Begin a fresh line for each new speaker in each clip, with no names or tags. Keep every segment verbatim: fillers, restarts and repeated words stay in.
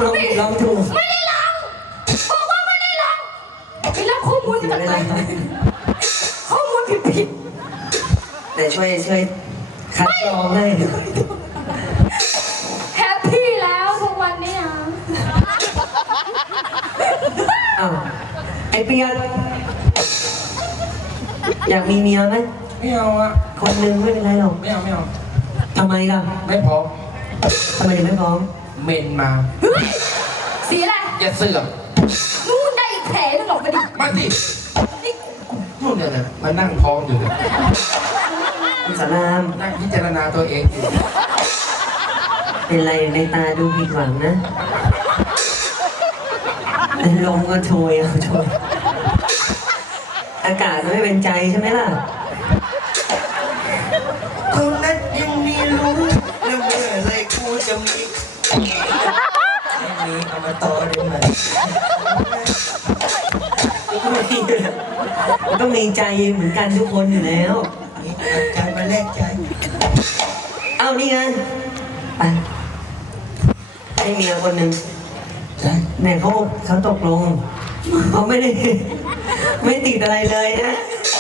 ลองลองถูก
ไม่ได้ลองบอกว่าไม่ได้ลองไปรับข้อมูลจากไหนข้อมูลผิดผิด
แต่ช่วยช่วยคัดกรองให้
แฮปปี้แล้วทุกวันนี้อ่ะ
อ้าวไอเปียกอยากมีเมียไหม
ไม่เอาอะ
คนหนึ่งไม่เป็นไรหรอก
ไม่เอาไม่เอา
ทำไมล่ะ
ไม่พร้อม
ทำไมถึงไม่พร้อม
เมนมา
สีอะไร
อย่าเสือก
นู่นได้อีกแผลนึงหรอกมาดิ
มาดินู่นเนี่ยนะมานั่งท้องอยู่เนี่ย
คุณสาราม
นั่งพิจารณาตัวเองอยู่
เป็นไรในตาดูผิดหวังนะลมก็โชยเอาโชยอากาศไม่เป็นใจใช่ไหมล่ะ
คนนั้นยังมีรู้แล้วเมื่อไรกูจะมี
มีเอามาต่อได้ไหมต้องมีใจเหมือนกันทุกคนอยู่แล้ว
ใจมาแลกใจ
เอานี่ไงไปให้เมียคนหนึ่งแม่เขาเขาตกลงเขาไม่ได้ไม่ติดอะไรเลยนะ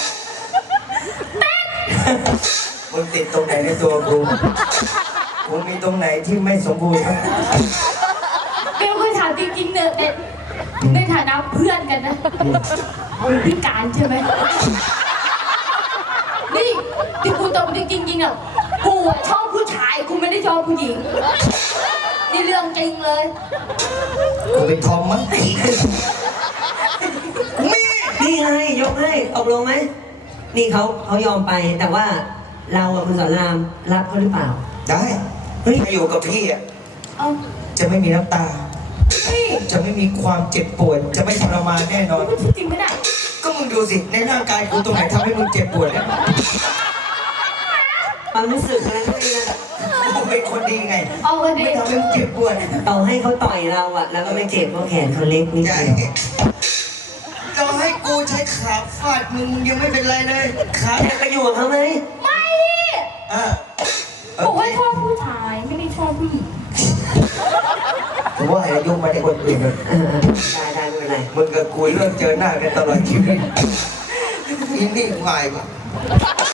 มึงติดตรงไหนในตัวกูกูมีตรงไหนที่ไม่สมบูรณ์ครับ
เบลเคยถามจริงๆเนี่ยในฐานะเพื่อนกันนะมึงพิการใช่ไหมนี่ที่กูตรงจริงๆอ่ะกูชอบผู้ชายกูไม่ได้ชอบผู้หญิงนี่เรื่องจริงเลย
กูเป็นทอมมั้ง
มีนี่ไงยกให้ตกลงไหมนี่เขาเขายอมไปแต่ว่าเราอะคุณสอนรามรับเขาหรือเปล่า
ได้เฮ้ยอยู่กับพี่อ่ะจะไม่มีน้ำตาจะไม่มีความเจ็บปวดจะไม่ทรมานแน่นอน
จริงไหมเนี่ย
ก็มึงดูสิในร่างกายกูตรงไหนทำให้มึงเจ็บปวดเนี่ย
ความรู้สึกอะไรด้วยนะ
มึงเป็นคนดีไง
ไม่
ทำให้มึงเจ็บปวด
ต่อให้เขาต่อยเราอะแล้วก็ไม่เจ็บเพราะแขนเขาเล็กนิดเดียว
ต่อให้กูใช้ขาฟาดมึงยังไม่เป็นไรเลยขา
อยากไปอยู่กับเขาไหม
ไม่
อ่า
บอกว่าชอบผู้ชายไม่ได้ชอบผู้หญิง
ผมว่าอย่ายุ่งมาในคนอื่นเลย
ได้ได้ไม่เป็นไร
มึงกับกูเรื่องเจอหน้ากันตลอดชีวิตอินนี่วายป่ะ